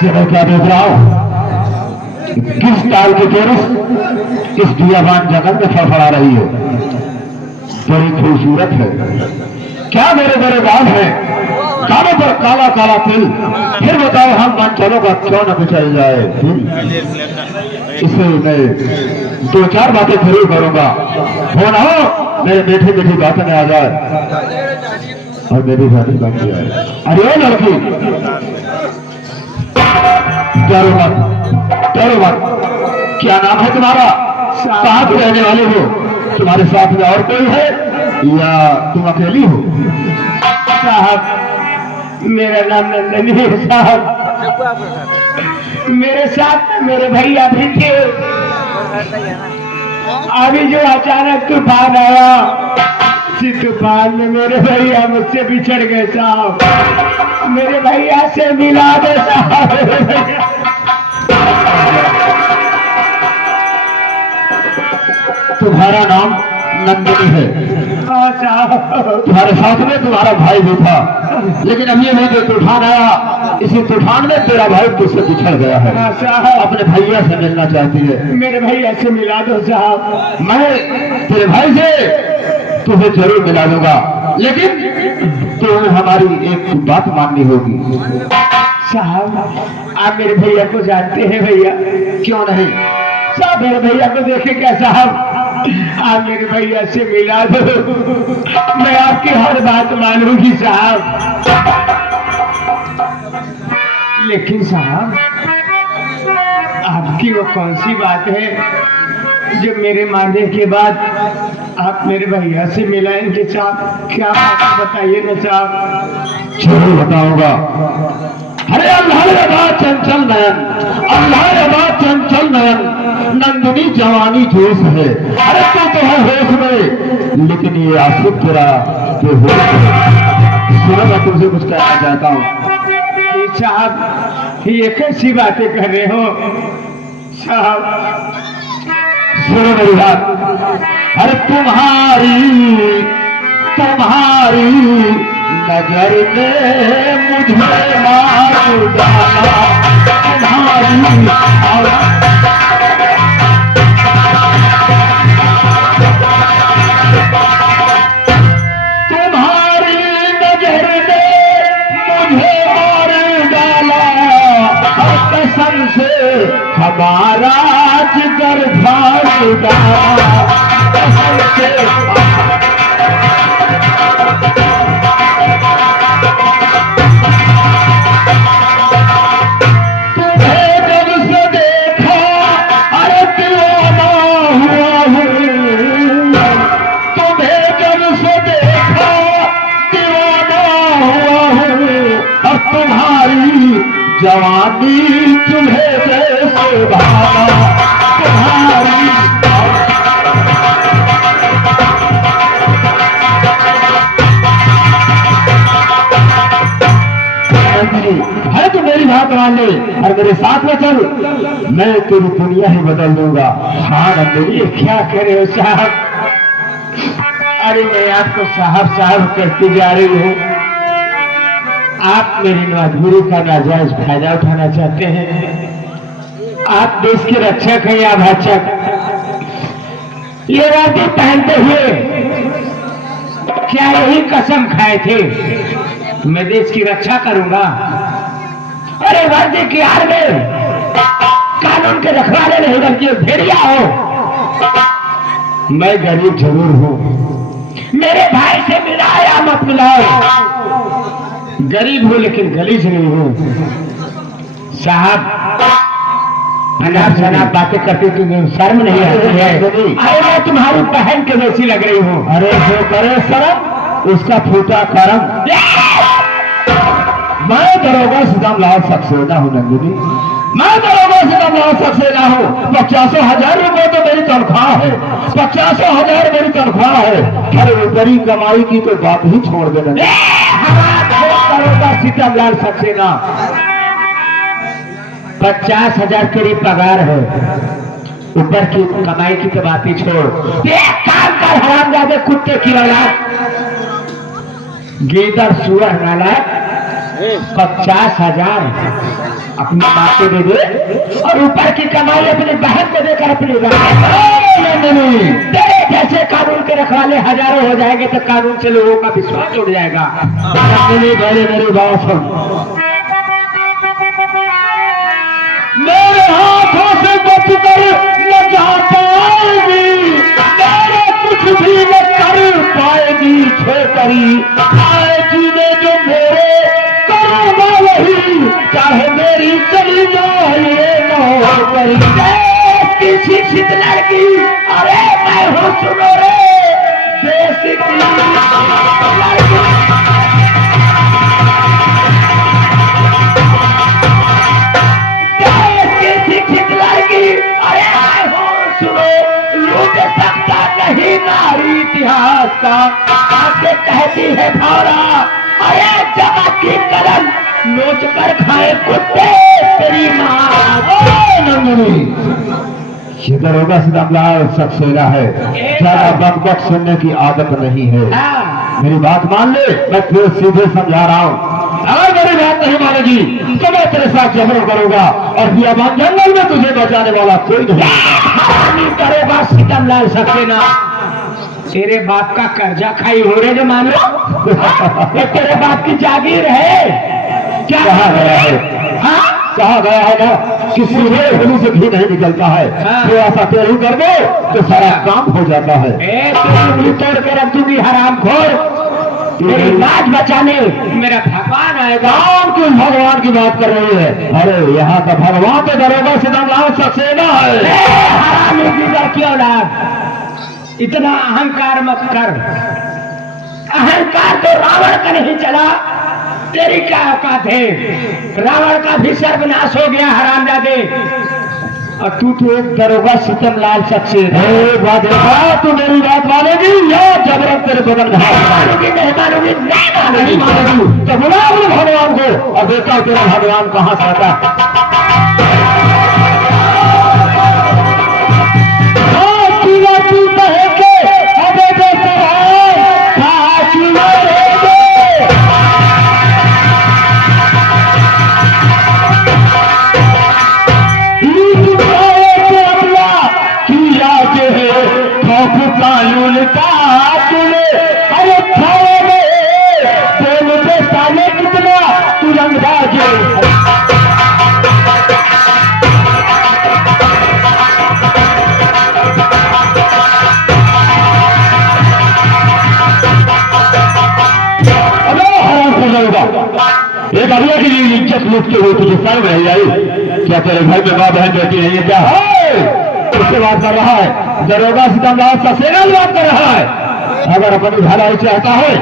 से मैं क्या देख रहा हूं? किस टाल की चोरस इस दियाबान जगत में फड़फड़ा रही है। बड़ी खूबसूरत है। क्या मेरे बड़े बाल है, कालों पर काला काला तिल। फिर बताओ हम मंचलों का क्यों न बिछल जाए दिल। इसे मैं दो चार बातें जरूर करूंगा। हो ना हो मेरे मीठी मीठी बातों में आ जाए और मेरी शादी बन जाए। अरे ओ लड़की, डरो मत, डरो मत। क्या नाम है तुम्हारा? कहाँ से रहने वाले हो? तुम्हारे साथ में और कोई है या तुम अकेली हो? साहब मेरा नाम नंदनी है साहब। मेरे साथ में मेरे भैया भी थे। अभी जो अचानक तूफान आया, इसी तूफान में मेरे भैया मुझसे बिछड़ गए साहब। मेरे भैया से मिला दे साहब। तुम्हारा नाम नंदनी है। हाँ साहब। तुम्हारे साथ में तुम्हारा भाई भी था, लेकिन अभी अभी जो तूफान आया, इसी तूफान में तेरा भाई तुझसे बिछड़ गया है। हाँ साहब। अपने भैया से मिलना चाहती है। मेरे भैया से मिला दो साहब। मैं तेरे भाई से तुझे जरूर मिला दूंगा, लेकिन तुम्हें हमारी एक बात माननी होगी। साहब आप मेरे भैया को जानते हैं भैया? क्यों नहीं? साहब मेरे भैया को देखे क्या साहब? आप मेरे भैया से मिला दो, मैं आपकी हर बात मानूंगी साहब। लेकिन साहब आपकी वो कौन सी बात है जो मेरे मानने के बाद आप मेरे भैया से मिलाएंगे साहब? क्या बात बताइए ना साहब। जरूर बताऊंगा। अरे अल्लाह चंचल नयन, अल्लाह चंचल नयन, नंदनी जवानी जोश है। अरे तो है होश में, लेकिन ये आशिक तेरा बेहोश है। सुनो मैं तुमसे कुछ कहना चाहता हूँ। साहब ये कैसी बातें कर रहे हो साहब? सुनो मेरी बात। अरे तुम्हारी तुम्हारी नजर ने मुझे मार डाला। तुम्हारी नजर ने मुझे मार डाला, और कसम से हमारा जिगर फाड़ डाला। कसम से जवानी तुम्हें जैसे भागा। तुम्हारी है तो मेरी बात मान ले और मेरे साथ में चल, मैं तेरी दुनिया ही बदल दूंगा। हाँ नंदनी। क्या करे हो साहब? अरे मैं आपको साहब साहब करती जा रही हूँ। आप मेरी मजबूरी का नाजायज फायदा उठाना चाहते हैं। आप देश के रक्षक हैं या भक्षक? ये वर्दी पहनते हुए क्या यही कसम खाए थे मैं देश की रक्षा करूंगा? अरे वर्दी की आड़ में कानून के रखवाले नहीं बल्कि भेड़िया हो। मैं गरीब जरूर हूं, मेरे भाई से मिलाया मत मिलाओ। गरीब हूं लेकिन गलीज नहीं हूं साहब। अनाप शनाप बातें करती तुझे शर्म नहीं आती है? अरे मैं तुम्हारी बहन के जैसी लग रही हूँ। अरे जो करे शर्म उसका फूटा करम। मैं दरोगा सितम लाल सक्सेना हूँ नंदिनी। मैं दरोगा सितम लाल सक्सेना हूँ। 50,000 रुपए तो मेरी तनख्वाह है। 50,000 मेरी तनख्वाह है। अरे ऊपरी कमाई की तो बात ही छोड़ देना। दरोगा सितम लाल सक्सेना 50,000 तेरी पगार है। ऊपर की कमाई की तो बात ही छोड़। एक काम कर हरामजादे कुत्ते की औलाद, गेदर सुअर नालायक, 50,000 अपनी बाप को दे दे और ऊपर की कमाई अपनी बहन को देकर अपनी तेरे जैसे कानून के रखवाले हजारों हो जाएंगे तो कानून से लोगों का विश्वास उड़ जाएगा। मेरी बात सुन, मेरे हाथों से बच कर न जा पाएगी, मेरे कुछ भी न कर पाएगी छोकरी, आए जीने जो मेरे करूँगा वही, चाहे मेरी चली जाए नौकरी। की शिक्षित लड़की, अरे मैं हूँ सुनो रे देश की लड़की। शिक्षित लड़की, अरे मैं हूँ सुनो, लूट सकता नहीं नारी इतिहास का। आगे कहती है भौरा, अरे जगत की कलम नोच कर खाए कुत्ते तेरी माँ। ये दरोगा सीतामलाल सक्सेना है, ज्यादा बकबक सुनने की आदत नहीं है। मेरी बात मान ले, मैं तुझे सीधे समझा रहा हूँ। अगर मेरी बात नहीं मानेगी तो मैं तेरे साथ जबर करूंगा और बियाबान जंगल में तुझे बचाने वाला कोई नहीं। दरोगा सीतामलाल सक्सेना, तेरे बाप का कर्जा खाई हो रहे जो मान लो, ये तेरे बाप की जागीर है क्या? कहा गया है, हाँ? कहा गया है ना कि सीधे होली से घी नहीं निकलता है। थोड़ा सा तेल कर दो तो सारा काम हो जाता है। उंगली तोड़ के रख दूंगी हरामखोर। मेरी लाज बचाने मेरा भगवान आएगा। कौन किस भगवान की बात कर रही है? अरे यहाँ का भगवान तो दरोगा सीतामलाल सक्सेना है। हरामी की औलाद, इतना अहंकार मत कर। अहंकार तो रावण का नहीं चला, तेरी क्या औकात है? रावण का भी सर्वनाश हो गया हरामजादे, और तू तो एक दरोगा सीतामलाल सक्सेना। तू मेरी बात मानेगी या जबरन तेरे बदन में मानूंगी नहीं मानूंगी नहीं नहीं मानूंगी। मानेगी तो बुला अपने भगवान को और देखा तेरा भगवान कहाँ से आता है। एक अगले की इज्जत लूटते हुए तुझे सर रह जाए। क्या तेरे घर में माँ बहन बेटी नहीं है क्या? उससे बात कर रहा है, दरोगा सीतामलाल सक्सेना बात कर रहा है। अगर अपनी भलाई चाहता है,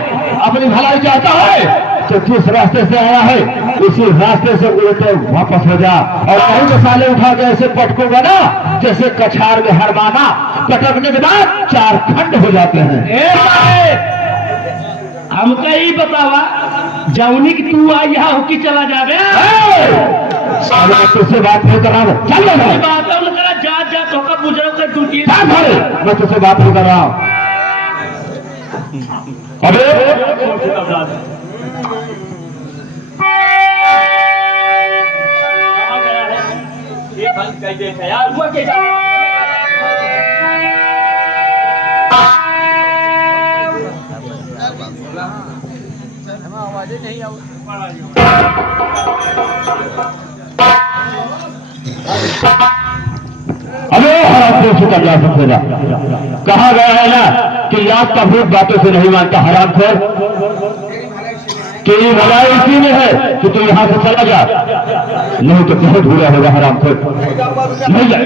अपनी भलाई चाहता है तो जिस रास्ते से आया है उसी रास्ते से उल्टे वापस हो जा और कहीं के साले उठा के ऐसे पटकोगा ना जैसे कछार में हरमाना, पटकने के बाद 4 खंड हो जाते हैं। हमका ही बतावा जौनी की तू आई यहाँ होकी चला जावे। तुझसे बात नहीं कर रहा हूँ, चल बात करा जा तो का बुझाओ कर दूसरी मैं तुझसे बात नहीं कर रहा हूँ। अबे यार हुआ क्या? नहीं अबे हराम से कर जा सकता। कहा गया है ना कि याद का भूत बातों से नहीं मानता हरामखोर। तेरी भलाई इसी में है कि तू यहां से चला जा, नहीं तो बहुत बुरा होगा हरामखोर। नहीं जा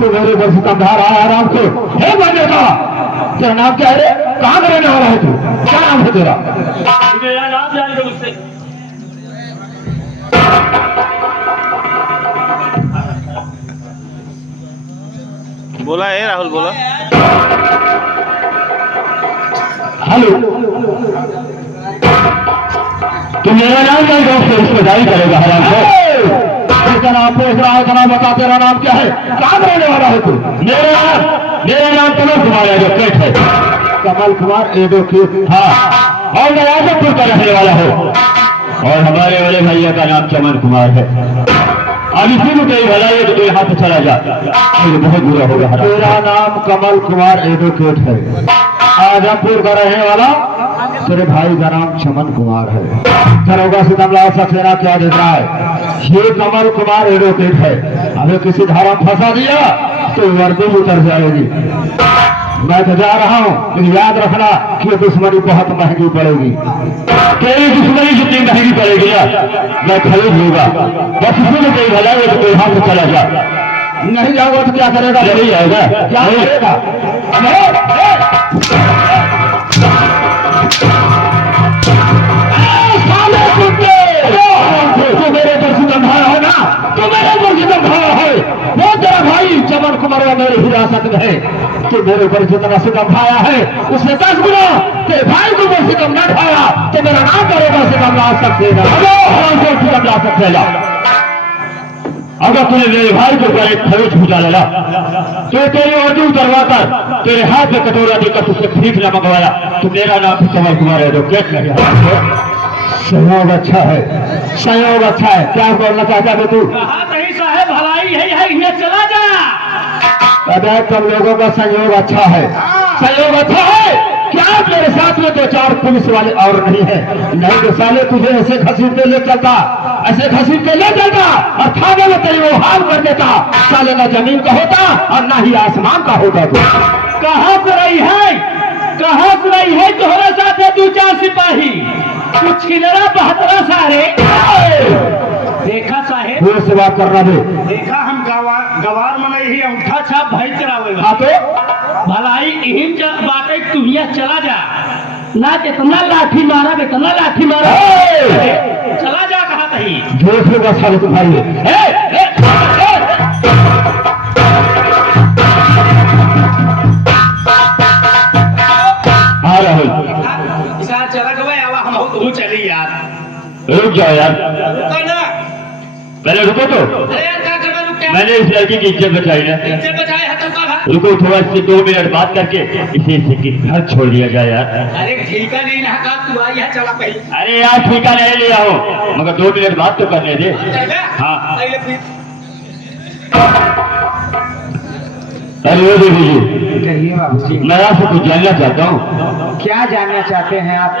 तो मेरे बस कंधा रहा आराम से। हे बंदे का तेरा नाम क्या है रे? कहाँ का रहने वाला है तू? क्या नाम है तेरा? मेरा नाम जान दो मुझसे। बोला है राहुल, बोला। हेलो, तू मेरा नाम जान दो, उसको रिश्तेदारी करेगा हराम से। तेरा नाम पूछ रहा है, तना बता तेरा नाम क्या है, कहाँ रहने वाला है तू? मेरा नाम कमल कुमार एडवोकेट है। कमल कुमार एडवोकेट? हाँ, और मैं आजमपुर का रहने वाला हूँ और हमारे बड़े भैया का नाम चमन कुमार है। अब इसी को कहीं भलाई तो यहाँ पे चला जा, मुझे बहुत बुरा होगा। तेरा नाम कमल कुमार एडवोकेट है, आजमपुर का रहने वाला, तेरे भाई का नाम चमन कुमार है। दरोगा सितमलाल सक्सेना क्या देख रहा है? ये कमल कुमार एडवोकेट है, अगर किसी धारा में फंसा दिया तो वर्दी उतर जाएगी। मैं तो जा रहा हूँ, लेकिन याद रखना कि दुश्मनी बहुत महंगी पड़ेगी। तेरी दुश्मनी जितनी महंगी पड़ेगी ना, मैं खरीद लूंगा। बस इसमें कहीं भला है तो यहाँ से चला जा, नहीं जाऊंगा तो क्या करेगा? नहीं जाएगा, क्या करेगा? तो मेरे पर सितम ढाया है ना, तो मेरे पर सितम ढाया है। वो तेरा भाई चमन कुमार मेरे हिरासत में है, तो मेरे ऊपर जितना सितम ढाया है उसने 10 गुना तेरे भाई को मैं सितम न ढाया तो मेरा नाम करेगा सितम ला सक्सेना। सितम ला सक्सेना, अगर तूने मेरे भाई के ऊपर एक खरोच बुझा लेना तो तेरी वर्दी उतरवाकर तेरे हाथ में कटोरा देकर तुझसे भीख न मंगवाया तो मेरा नाम भी कमल कुमार एडवोकेट नहीं। संयोग अच्छा है, संयोग अच्छा है। क्या बोलना चाहता है तू? कहा नहीं साहब, भलाई है ये चला जा। अरे तुम लोगों का संयोग अच्छा है, संयोग अच्छा है। क्या मेरे साथ में 2-4 पुलिस वाले और नहीं है? नहीं तो साले तुझे ऐसे घसीट के ले चलता, ऐसे घसीट के ले चलता और थाने में तेरी वो हाल कर देता। साले ना जमीन का होता और ना ही आसमान का होता। तू कहाँ से रही है, कहाँ से रही है? तुम्हारे साथ है 2-4 सिपाही, कुछ खिलरा बहतरा सारे। देखा साहेब, वो से बात करना दे। देखा हम गवार में ही अंगूठा छाप भाई चलावेगा। हाँ तो भलाई इहिन बातें तू यहाँ चला जा ना, कितना लाठी मारा, कितना लाठी मारा। चला जा, कहा कहीं जोश होगा साले तुम्हारी। हाँ राहुल, चला गए, अब हम तू चली यार। रुक जाओ यार, रुको ना, पहले रुको तो। अरे यार क्या कर रहा है? क्या मैंने इस लड़की की इज्जत बचाई ना। इज्जत बचाए है तो कहा। रुको थोड़ा, इससे 2 मिनट बात करके इसे घर छोड़ दिया जाए यार। अरे ठीका नहीं ना का, तू आई है, चला पहले। अरे यार ठीका नहीं लिया हो, मगर 2 मिनट बात तो करने दे। हाँ पहले फिर हेलो देवी जी, कहिए बाबू जी। मैं आपसे कुछ जानना चाहता हूँ। क्या जानना चाहते हैं आप?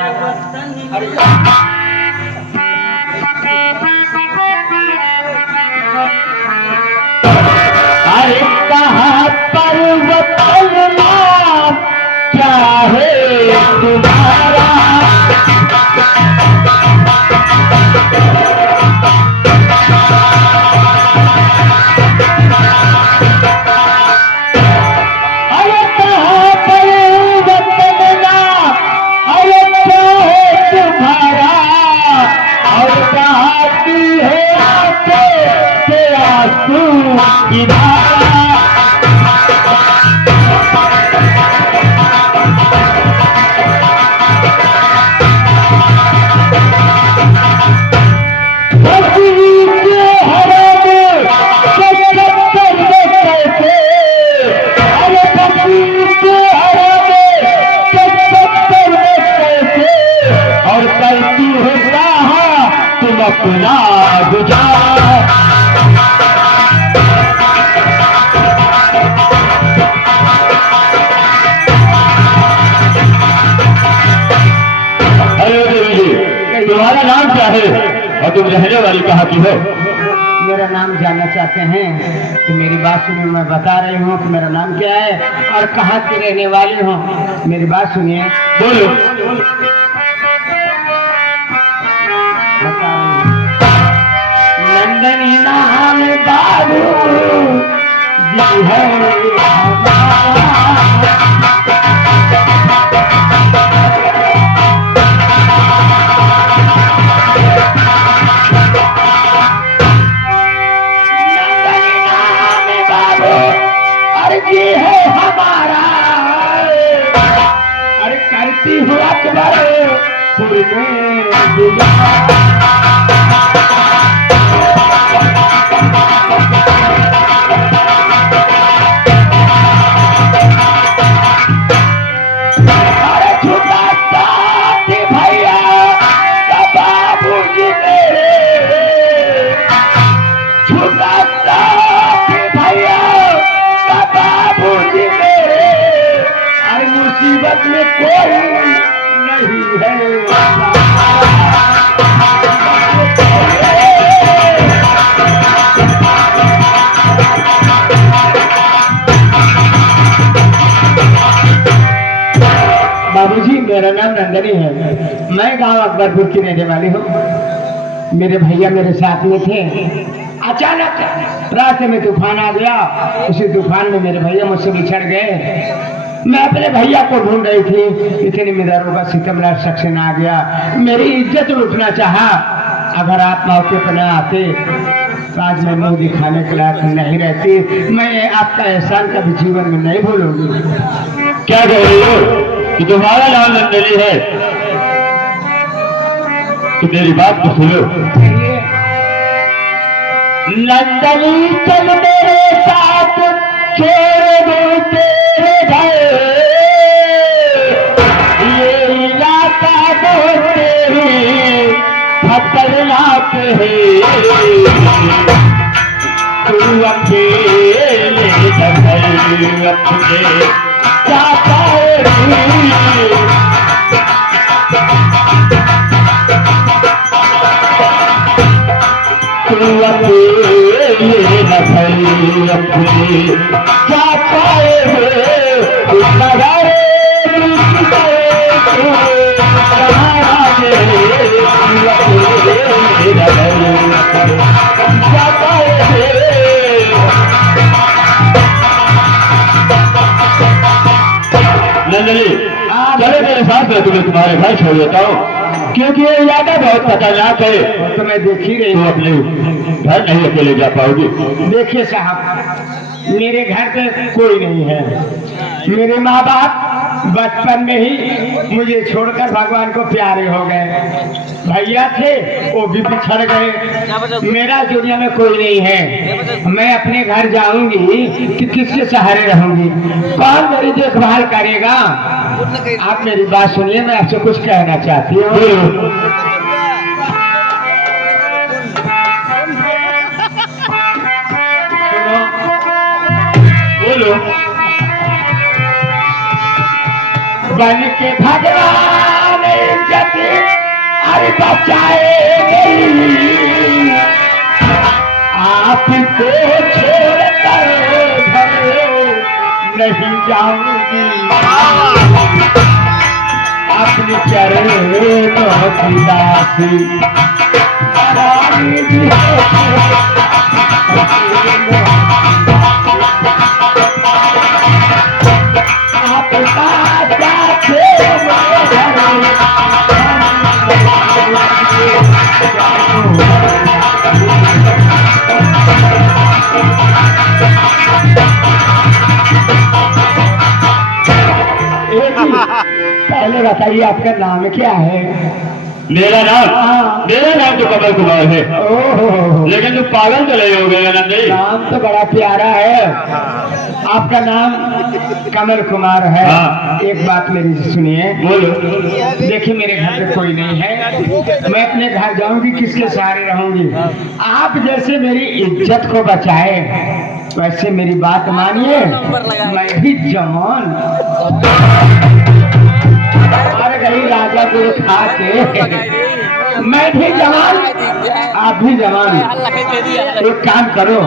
अरे कहाँ पर्वत नाम क्या है तुम्हारा? अरे कहाँ पर्वत नाम, अरे क्या है तुम्हारा? और कहाँ की है आंखें से आंसू की धारा? और करती हो राह तुम अपना गुजारा। हेलो देवी जी, तुम्हारा नाम क्या है और तुम रहने वाली कहाँ की हो? मेरा नाम जानना चाहते हैं तो मेरी बात सुनिए, मैं बता रही हूँ कि मेरा नाम क्या है और कहाँ की रहने वाली हूँ। मेरी बात सुनिए, बोलो। बता रही हूँ। नंदनी नाम बाबू जी है हमारा। ये है हमारा, अरे करती हूँ अकबर पुर में जगत में कोई नहीं है। बाबूजी मेरा नाम नंदनी है, मैं गांव अकबरपुर की रहने वाली हूँ। मेरे भैया मेरे साथ में थे, अचानक रास्ते में तूफान आ गया। उसी तूफान में मेरे भैया मुझसे बिछड़ गए। मैं अपने भैया को ढूंढ रही थी, इतने में दारोगा सितमराज शख्स आ गया, मेरी इज्जत लूटना चाहा। अगर आप मौके पर न आते तो आज मैं मुंह दिखाने के लायक नहीं रहती। मैं आपका एहसान कभी जीवन में नहीं भूलूंगी। क्या कह रही हो कि तुम्हारा नाम नंदनी है? तो मेरी बात तो सुनो। नंदनी चल मेरे साथ, छोड़ दो तेरे घर, ये इलाका तो तेरी खतरनाक है। तू अकेले अपने क्या पाएगी। तू अकेले अपने क्या पाएगे। नंदनी चलो मेरे साथ में तुम्हें तुम्हारे घर छोड़ देता हूँ, क्योंकि ये इलाका बहुत खतरनाक है। तो मैं देख ही रही तुम हूँ। अपने घर नहीं अकेले जा पाओगी। देखिए साहब, मेरे घर पे कोई नहीं है। मेरे माँ बाप बचपन में ही मुझे छोड़कर भगवान को प्यारे हो गए। भैया थे वो भी बिछड़ गए। मेरा दुनिया में कोई नहीं है। मैं अपने घर जाऊंगी कि किसके सहारे रहूंगी, कौन मेरी देखभाल करेगा। आप मेरी बात सुनिए, मैं आपसे कुछ कहना चाहती हूँ। बोलो। बन के भगवान इज्जत अरे बचाए, आपको छोड़कर घर नहीं जाऊंगी। अपने चरणों की दासी पहले बताइए आपका नाम क्या है? मेरा नाम तो कमल कुमार है। ओहो, लेकिन तुम पागल तो नहीं हो गए नंदनी? नाम तो बड़ा प्यारा है। आपका नाम कमल कुमार है। हाँ। एक बात मेरी सुनिए। बोलो। देखिए मेरे घर पे कोई नहीं है, मैं अपने घर जाऊंगी, किसके सहारे रहूंगी। आप जैसे मेरी इज्जत को बचाए वैसे मेरी बात मानिए। मैं भी जवान और गई राजा को खा के, मैं भी जवान आप भी जवान। एक काम करो,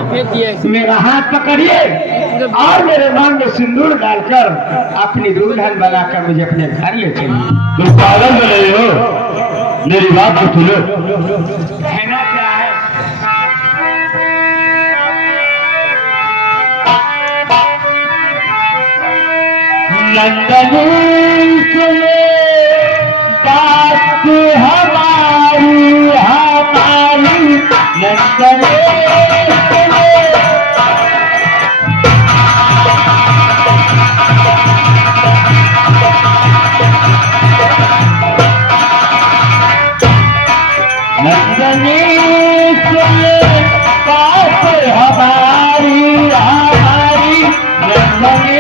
मेरा हाथ पकड़िए और मेरे मांग में सिंदूर डालकर अपनी दुल्हन बनाकर मुझे अपने घर ले चलिए। तुम पागल तो नहीं हो? मेरी बात तो सुनो। कहना क्या है? नंदनी सुने बात हमारी नंदनी नंदनी सुने बात हमारी नंदनी।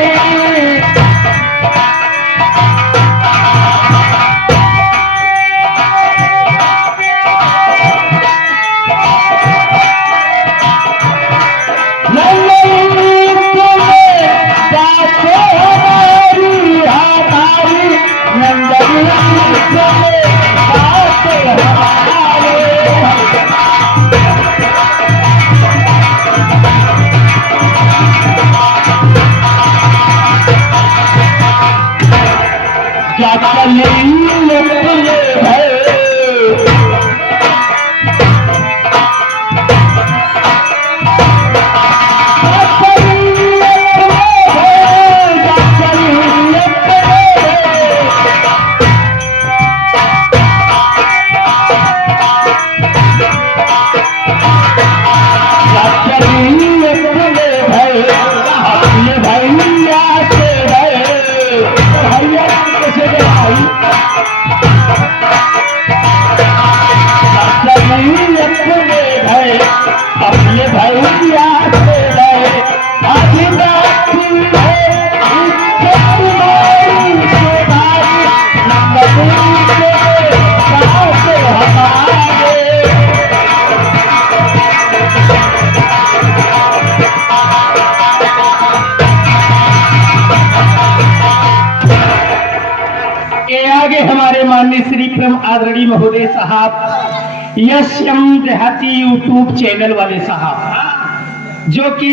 माननीय श्री परम आदरणीय महोदय साहब, यशम देहाती यूट्यूब चैनल वाले साहब, जो कि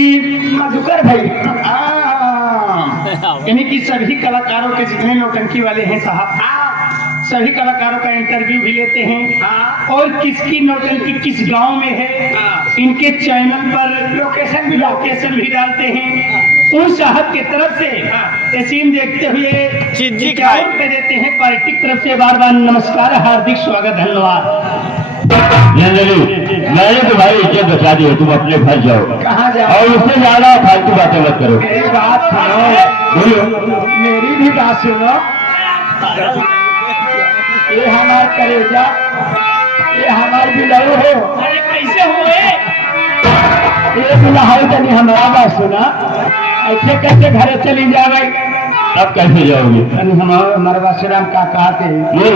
मधुकर भाई, यानी कि सभी कलाकारों के जितने नौटंकी वाले हैं साहब, सभी कलाकारों का इंटरव्यू भी लेते हैं और किसकी नौटंकी किस गांव में है इनके चैनल पर लोकेशन भी डालते हैं। उन साहब की तरफ से ये सीन देखते हुए चिज्जी इक्यावन पे देते हैं पार्टी की तरफ से बार बार नमस्कार, हार्दिक स्वागत, धन्यवाद। मैंने तुम्हारी इज्जत बचा दी है, तुम अपने घर जाओ कहाँ जाओ? और उससे ज्यादा फालतू बातें मत करो। मेरी बात सुनो, मेरी भी बात सुनो। ये हमार करेजा, ये हमार बिलाओ हो। अरे कैसे हुए? ये बिलाओ तनी हमारा बात सुना, ऐसे कैसे घरे चली जावे? अब कैसे जाओगे? हमारा बात श्राम का कहते ये